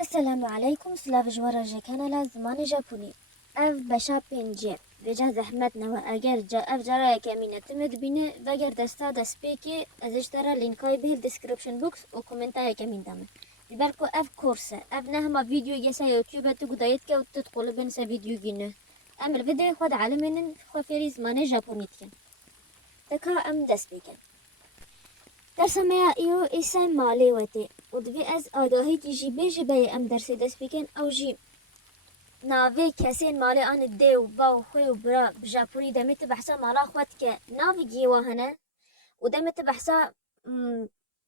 السلام عليكم. سلاف جوارا جي كانالا زمان جابوني اف بشا پنجه وجه زحمت نوا اگر جا اف جارا کمینه تمد بینه وگر دستا دست پیکی ازش ترا لینکای به دسکریپشن بوکس و کومنتای کمین دامه بیبرکو اف کورسه اف نه ما فيديو يسا يوتيوب تو قدايت كه وتدخل بنسا فيديو جينه ام الفيديو خد علمين خفيري زمان جابوني تكن تكا ام دست بيكن درسمه ایو ایسا مالی وته و دوی از آگاهی که جی بیجی بای ام درسی دست بیکن او جی ناوی کسی مالی آن دی و با و خوی و برا بجاپونی دمیت بحثا مالا خود که ناوی گیوه هنه و دمیت بحثا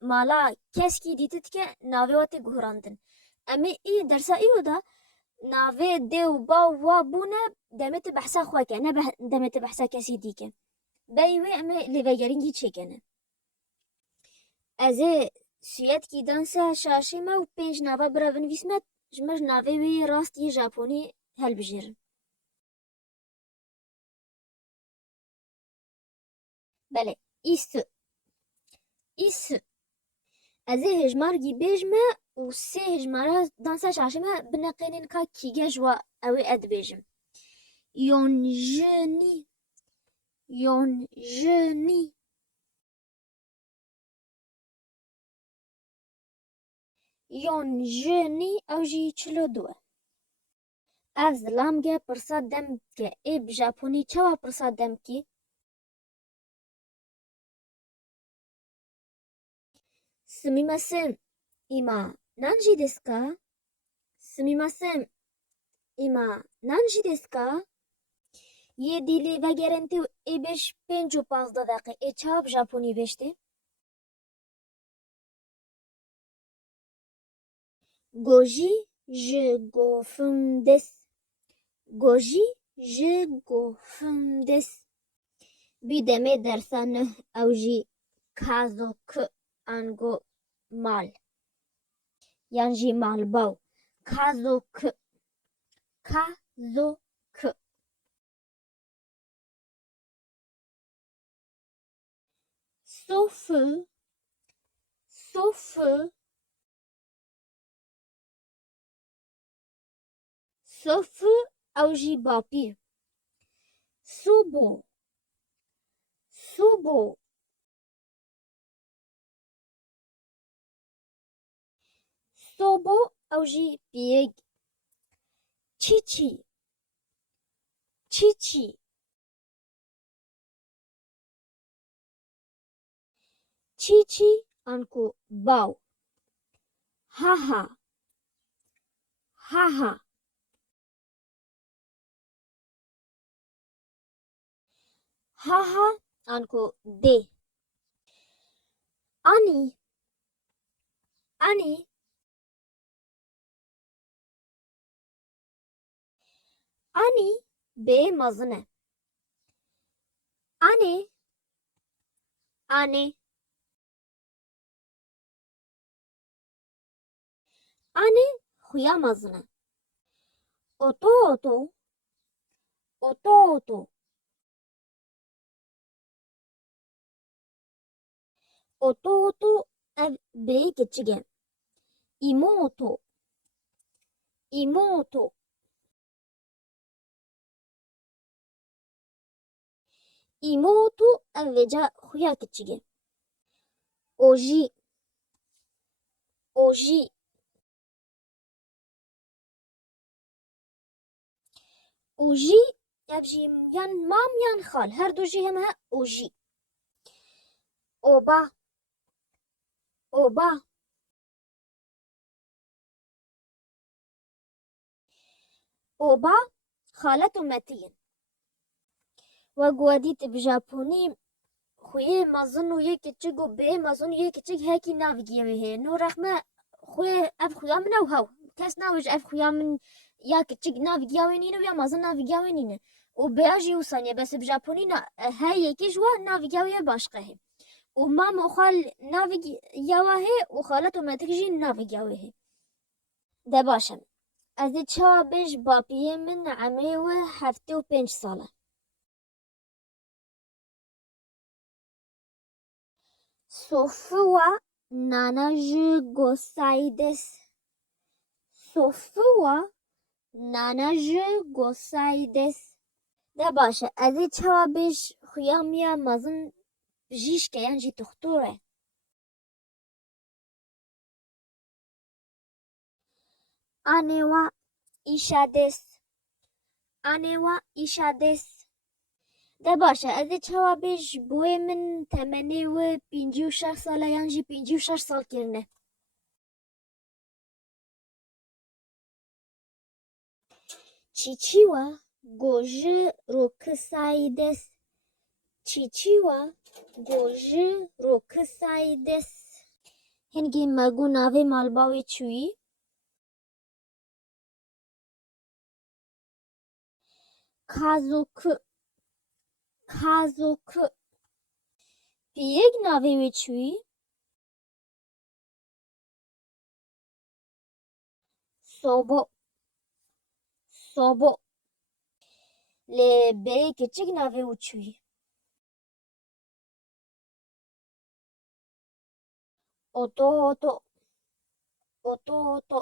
مالا کس کی دیتت که ناوی وات گهراندن اما ای درسا ایو دا ناوی دی و با و بونه دمیت بحثا خواه که نه دمیت بحثا کسی دیکن بایوی اما لیوگرینگی چه کنه از سویت کی دانسا شاشی ما و پنج ناوا برا بنویسمت جمج ناوی وی راست یه ژاپنی هل بجرن بله ایس از هجمار گی بیجمه و سه هجمارا دانسا شاشی ما بنقینن که کیگه جوا اوی اد بیجم یونجنی یونجنی یونجنی او جی چلو دوه از لامگه پرساد دم که ای بژاپنی چوا پرساد دم کی سمیماسن ایما نانجی دسو کا سمیماسن ایما نانجی دسو کا یه دیلی و گرنتی و ای بش 5 و 15 دقیقه ای چاب ژاپنی بشته گوجی ژ گوفم دس گوجی ژ گوفم دس بی دمه درسانه او جی کازو که انگو مال یعنی جی مال باو کازو که کازو که سوفو سوفو سوفو او جی باپی سوبو سوبو سوبو او جی بیگ چیچی چیچی چیچی انکو باو هاها هاها هاها انکو دی آنی آنی آنی به مزنه آنی آنی آنی خویا مزنه اوتو اوتو اوتو اوتو اوتو اوتو به کچگه ایموتو ایموتو ایموتو اوجا خویا کچگه اوجی اوجی اوجی ابجی یان مام یان خال هر دو جی هم اوجی اوبا اوبا اوبا خالت و متین و گوادیت بژاپونی خوی مازن و یک چگ و به مازن یک چگ هکی ناویگیوی هی نو رحمه خوی اف خویا من او هاو کس ناویج اف خویا من یا چگ ناویگیوی نینو یا مازن ناویگیوی نینه و به اجی و ثانیه بس بژاپونی ها یکی جوا ناویگیوی باشقه هی و ما مخال ناویگیوی هی و خالت و متیجی ناویگیوی هی ده باشم از چا بش باپیه من عمه و 75 ساله سوفوا نانا جو گوسای دس Sofua nanaj gosaides. ده باشه از این چوابش خیامیا مازن بجیش که ینجی تختوره. آنوا ایشادس. آنوا ایشادس. ده باشه از این چوابش بوی من تمنی و 56 ساله ینجی 56 سال کرنه. چیچیوا گوژه روکسایدس. چیچیوا گوژه روکسایدس. هنگی مگو ناوی مالباوی چویی؟ کازوکو. کازوکو. پیگ ناوی وی چویی؟ صوبو. صوبو. لی بی کچک ناوی وی چویی؟ اوتو اوتو. اوتو اوتو.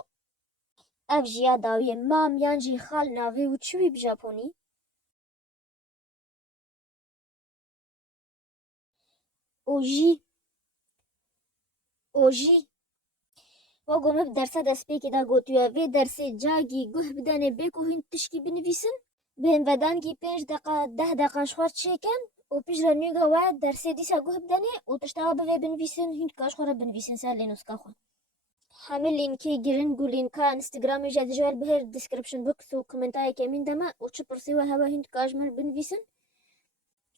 اف جیا داوی مام یانجی خال ناوی وی چویی بجاپونی؟ اوژی. اوژی. و گومه درسه دست پیکی دا گوتویا وی درسه جاگی گوه بدانه بیکو هین تشکی بنویسن بین ودانگی 5 دقیقه 10 دقیقه شوار چیکن و پیش رنیگا و درسه دیسا گوه بدانه و تشتاوا بوی بنویسن هین کاش خورا بنویسن سر لینوسکا خون همه لینکی گرنگ و لینکا انستگرامی جا جوال بهر دیسکریپشن بوکس و کومنتای کمین دما و چه پرسی و هوا هین کاش مر بنویسن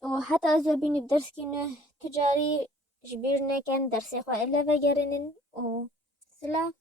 و حتی از بینی درس کنه تجاری جبیر نکن درسه خواه الا و گرنن و سلام